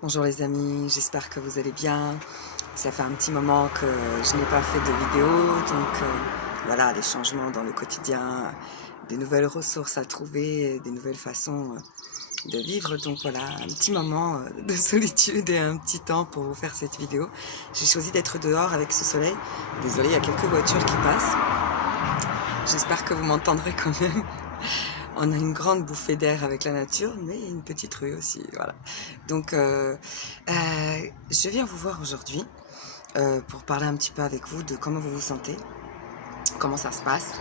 Bonjour les amis, j'espère que vous allez bien. Ça fait un petit moment que je n'ai pas fait de vidéo, donc voilà, les changements dans le quotidien, des nouvelles ressources à trouver, des nouvelles façons de vivre. Donc voilà, un petit moment de solitude et un petit temps pour vous faire cette vidéo. J'ai choisi d'être dehors avec ce soleil. Désolée, il y a quelques voitures qui passent. J'espère que vous m'entendrez quand même. On a une grande bouffée d'air avec la nature, mais une petite rue aussi, voilà. Donc, je viens vous voir aujourd'hui pour parler un petit peu avec vous de comment vous vous sentez, comment ça se passe,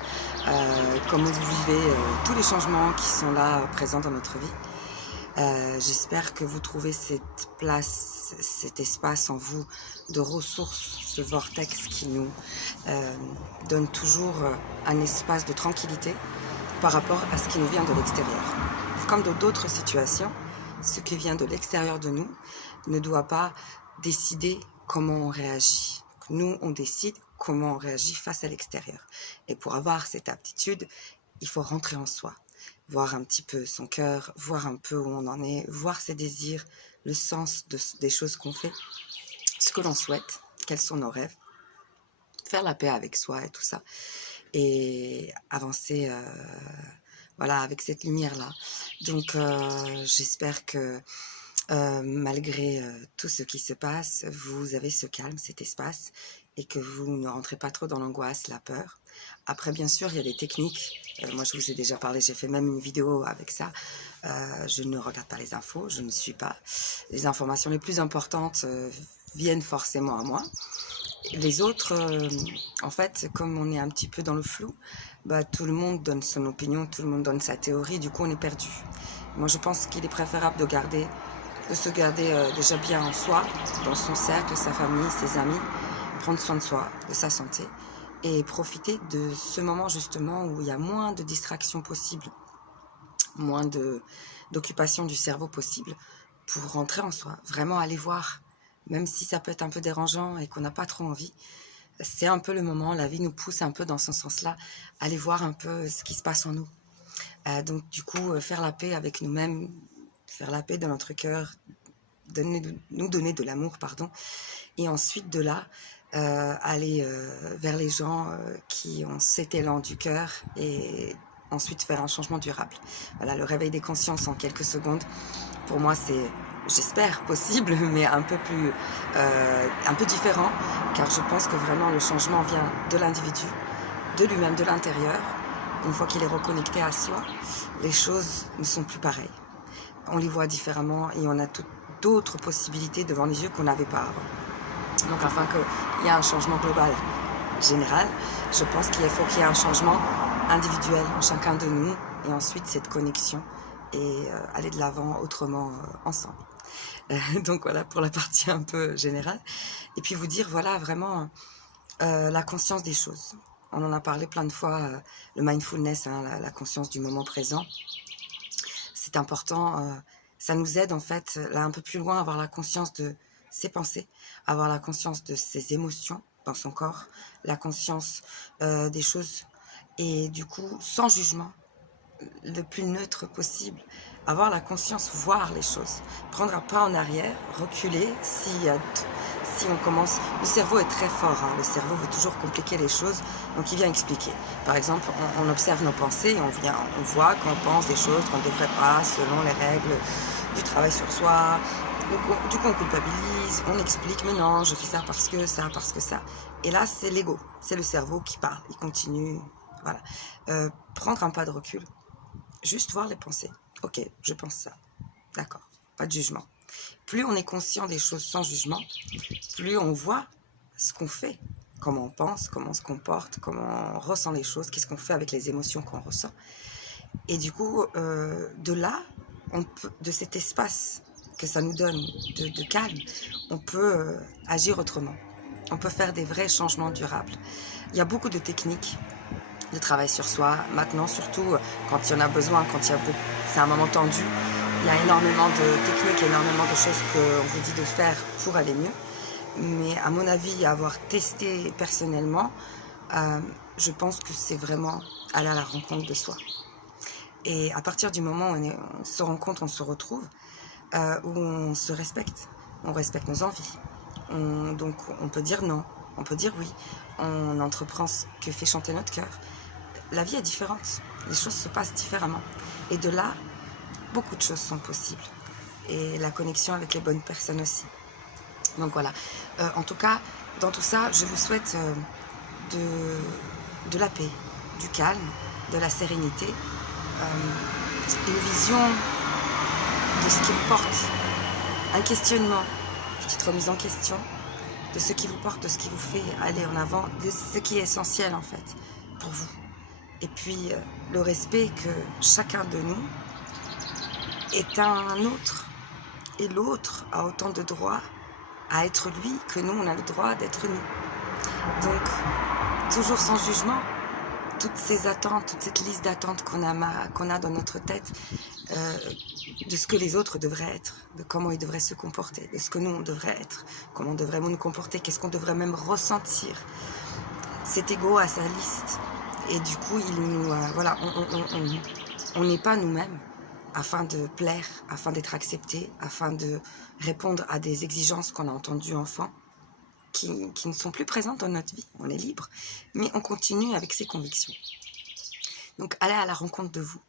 comment vous vivez tous les changements qui sont là présents dans notre vie. J'espère que vous trouvez cette place, cet espace en vous de ressources, ce vortex qui nous donne toujours un espace de tranquillité par rapport à ce qui nous vient de l'extérieur. Comme dans d'autres situations, ce qui vient de l'extérieur de nous ne doit pas décider comment on réagit. Nous, on décide comment on réagit face à l'extérieur. Et pour avoir cette aptitude, il faut rentrer en soi, voir un petit peu son cœur, voir un peu où on en est, voir ses désirs, le sens des choses qu'on fait, ce que l'on souhaite, quels sont nos rêves, faire la paix avec soi et tout ça, et avancer voilà, avec cette lumière-là. Donc, j'espère que malgré tout ce qui se passe, vous avez ce calme, cet espace, et que vous ne rentrez pas trop dans l'angoisse, la peur. Après, bien sûr, il y a des techniques. Moi, je vous ai déjà parlé, j'ai fait même une vidéo avec ça. Je ne regarde pas les infos, je ne suis pas. Les informations les plus importantes viennent forcément à moi. Les autres, en fait, comme on est un petit peu dans le flou, bah, tout le monde donne son opinion, tout le monde donne sa théorie, du coup on est perdu. Moi je pense qu'il est préférable de se garder déjà bien en soi, dans son cercle, sa famille, ses amis, prendre soin de soi, de sa santé, et profiter de ce moment justement où il y a moins de distractions possibles, moins d'occupation du cerveau possible, pour rentrer en soi, vraiment aller voir, même si ça peut être un peu dérangeant et qu'on n'a pas trop envie. C'est un peu le moment, la vie nous pousse un peu dans ce sens-là, aller voir un peu ce qui se passe en nous. Donc du coup, faire la paix avec nous-mêmes, faire la paix dans notre cœur, nous donner de l'amour, pardon, et ensuite de là, aller vers les gens qui ont cet élan du cœur et ensuite faire un changement durable. Voilà, le réveil des consciences en quelques secondes, pour moi c'est, j'espère, possible, mais un peu différent, car je pense que vraiment le changement vient de l'individu, de lui-même, de l'intérieur. Une fois qu'il est reconnecté à soi, les choses ne sont plus pareilles. On les voit différemment et on a d'autres possibilités devant les yeux qu'on n'avait pas avant. Donc afin qu'il y ait un changement global, général, je pense qu'il faut qu'il y ait un changement individuel en chacun de nous et ensuite cette connexion et aller de l'avant autrement ensemble. Donc voilà pour la partie un peu générale. Et puis vous dire, voilà, vraiment la conscience des choses. On en a parlé plein de fois, le mindfulness, hein, la conscience du moment présent. C'est important, ça nous aide en fait, là un peu plus loin, à avoir la conscience de ses pensées, avoir la conscience de ses émotions dans son corps, la conscience des choses, et du coup, sans jugement, le plus neutre possible, avoir la conscience, voir les choses, prendre un pas en arrière, reculer si on commence. Le cerveau est très fort, hein, le cerveau veut toujours compliquer les choses, donc il vient expliquer. Par exemple, on observe nos pensées et on voit qu'on pense des choses qu'on ne devrait pas selon les règles du travail sur soi. Donc, du coup, on culpabilise, on explique, mais non, je fais ça parce que ça, parce que ça. Et là, c'est l'ego, c'est le cerveau qui parle, il continue, voilà. Prendre un pas de recul, juste voir les pensées. Ok, je pense ça. D'accord, pas de jugement. Plus on est conscient des choses sans jugement, plus on voit ce qu'on fait, comment on pense, comment on se comporte, comment on ressent les choses, qu'est-ce qu'on fait avec les émotions qu'on ressent. Et du coup, de là, de cet espace que ça nous donne de calme, on peut agir autrement. On peut faire des vrais changements durables. Il y a beaucoup de techniques de travail sur soi. Maintenant, surtout quand il y en a besoin, c'est un moment tendu, il y a énormément de techniques, énormément de choses qu'on vous dit de faire pour aller mieux. Mais à mon avis, avoir testé personnellement, je pense que c'est vraiment aller à la rencontre de soi. Et à partir du moment où on se rencontre, on se retrouve, où on se respecte, on respecte nos envies. Donc on peut dire non, on peut dire oui, on entreprend ce que fait chanter notre cœur. La vie est différente, les choses se passent différemment. Et de là, beaucoup de choses sont possibles. Et la connexion avec les bonnes personnes aussi. Donc voilà, en tout cas, dans tout ça, je vous souhaite de la paix, du calme, de la sérénité, une vision de ce qui vous porte, un questionnement, une petite remise en question de ce qui vous porte, de ce qui vous fait aller en avant, de ce qui est essentiel en fait pour vous. Et puis le respect que chacun de nous est un autre, et l'autre a autant de droits à être lui que nous on a le droit d'être nous. Donc toujours sans jugement, toutes ces attentes, toute cette liste d'attentes qu'on a dans notre tête, de ce que les autres devraient être, de comment ils devraient se comporter, de ce que nous on devrait être, comment on devrait nous comporter, qu'est-ce qu'on devrait même ressentir. Cet ego a sa liste et du coup il nous, voilà, on n'est pas nous-mêmes afin de plaire, afin d'être accepté, afin de répondre à des exigences qu'on a entendues enfant, qui ne sont plus présentes dans notre vie. On est libre, mais on continue avec ses convictions. Donc allez à la rencontre de vous,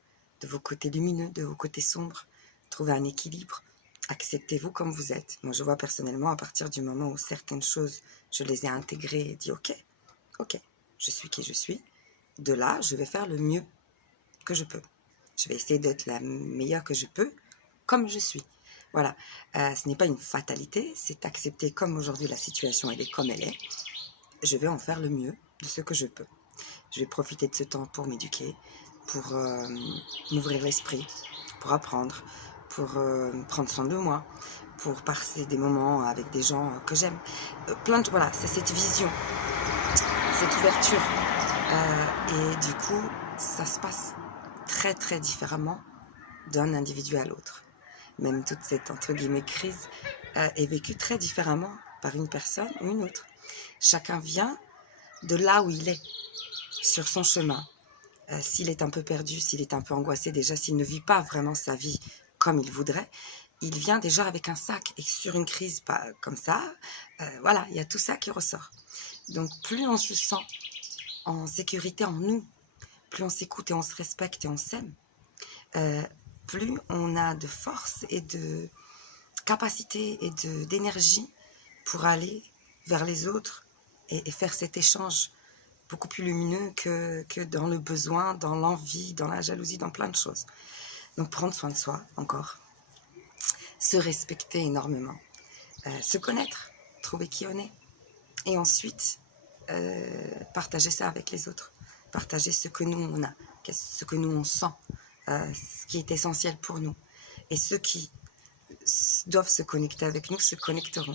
de vos côtés lumineux, de vos côtés sombres, trouvez un équilibre, acceptez-vous comme vous êtes. Moi je vois personnellement, à partir du moment où certaines choses, je les ai intégrées et dit ok, je suis qui je suis, de là je vais faire le mieux que je peux. Je vais essayer d'être la meilleure que je peux, comme je suis. Voilà, ce n'est pas une fatalité, c'est accepter comme aujourd'hui la situation elle est comme elle est. Je vais en faire le mieux de ce que je peux. Je vais profiter de ce temps pour m'éduquer, pour m'ouvrir l'esprit, pour apprendre, pour prendre soin de moi, pour passer des moments avec des gens que j'aime. Voilà, c'est cette vision, cette ouverture. Et du coup, ça se passe très très différemment d'un individu à l'autre. Même toute cette entre guillemets crise est vécue très différemment par une personne ou une autre. Chacun vient de là où il est, sur son chemin. S'il est un peu perdu, s'il est un peu angoissé déjà, s'il ne vit pas vraiment sa vie comme il voudrait, il vient déjà avec un sac. Et sur une crise pas comme ça, voilà, il y a tout ça qui ressort. Donc plus on se sent en sécurité en nous, plus on s'écoute et on se respecte et on s'aime, plus on a de force et de capacité et d'énergie pour aller vers les autres et faire cet échange beaucoup plus lumineux que dans le besoin, dans l'envie, dans la jalousie, dans plein de choses. Donc prendre soin de soi encore, se respecter énormément, se connaître, trouver qui on est et ensuite partager ça avec les autres, partager ce que nous on a, ce que nous on sent, ce qui est essentiel pour nous. Et ceux qui doivent se connecter avec nous se connecteront.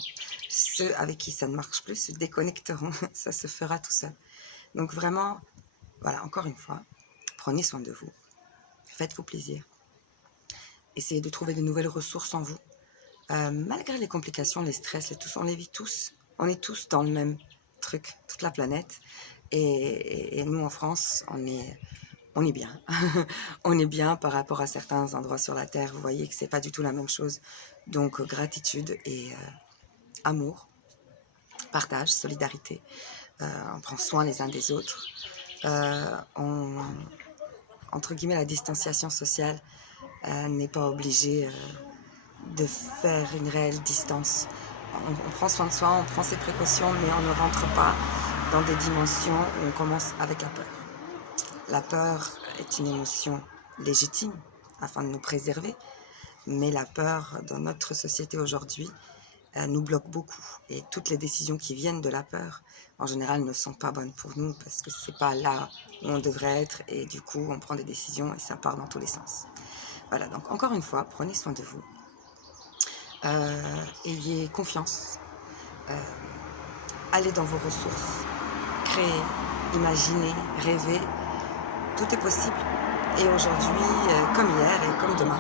Ceux avec qui ça ne marche plus se déconnecteront. Ça se fera tout seul. Donc vraiment, voilà, encore une fois, prenez soin de vous. Faites-vous plaisir. Essayez de trouver de nouvelles ressources en vous. Malgré les complications, les stress, les tous, on les vit tous. On est tous dans le même truc, toute la planète. Et nous, en France, on est bien. On est bien par rapport à certains endroits sur la Terre. Vous voyez que c'est pas du tout la même chose. Donc, gratitude et amour, partage, solidarité. On prend soin les uns des autres. Entre guillemets, la distanciation sociale n'est pas obligée de faire une réelle distance. On prend soin de soi, on prend ses précautions, mais on ne rentre pas dans des dimensions où on commence avec la peur. La peur est une émotion légitime afin de nous préserver, mais la peur dans notre société aujourd'hui nous bloque beaucoup. Et toutes les décisions qui viennent de la peur, en général, ne sont pas bonnes pour nous parce que c'est pas là où on devrait être et du coup, on prend des décisions et ça part dans tous les sens. Voilà, donc encore une fois, prenez soin de vous. Ayez confiance. Allez dans vos ressources. Créez, imaginez, rêvez. Tout est possible. Et aujourd'hui, comme hier et comme demain,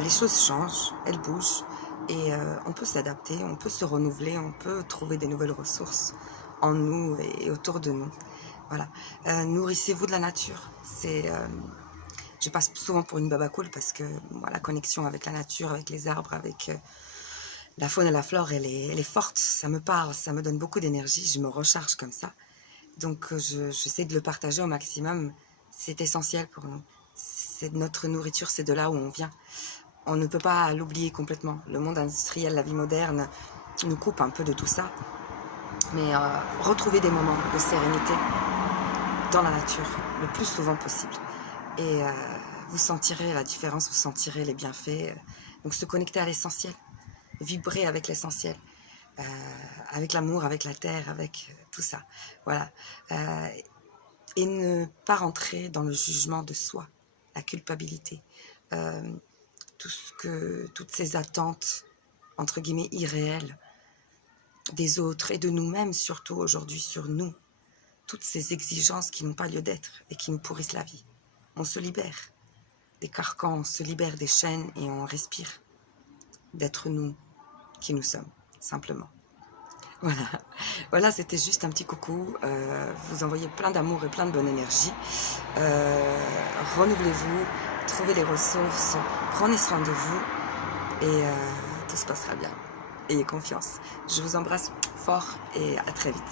les choses changent, elles bougent. Et on peut s'adapter, on peut se renouveler, on peut trouver des nouvelles ressources en nous et autour de nous. Voilà. Nourrissez-vous de la nature. Je passe souvent pour une baba cool parce que moi, la connexion avec la nature, avec les arbres, avec la faune et la flore, elle est forte. Ça me parle, ça me donne beaucoup d'énergie. Je me recharge comme ça. Donc, j'essaie de le partager au maximum. C'est essentiel pour nous. C'est notre nourriture, c'est de là où on vient. On ne peut pas l'oublier complètement. Le monde industriel, la vie moderne, nous coupe un peu de tout ça. Mais retrouver des moments de sérénité dans la nature, le plus souvent possible. Et vous sentirez la différence, vous sentirez les bienfaits. Donc, se connecter à l'essentiel, vibrer avec l'essentiel. Avec l'amour, avec la terre, avec tout ça. Voilà. Et ne pas rentrer dans le jugement de soi, la culpabilité, toutes ces attentes, entre guillemets, irréelles, des autres et de nous-mêmes, surtout aujourd'hui, sur nous. Toutes ces exigences qui n'ont pas lieu d'être et qui nous pourrissent la vie. On se libère des carcans, on se libère des chaînes et on respire d'être nous qui nous sommes, simplement. Voilà, voilà, c'était juste un petit coucou. Vous envoyez plein d'amour et plein de bonne énergie. Renouvelez-vous, trouvez les ressources, prenez soin de vous et tout se passera bien. Ayez confiance. Je vous embrasse fort et à très vite.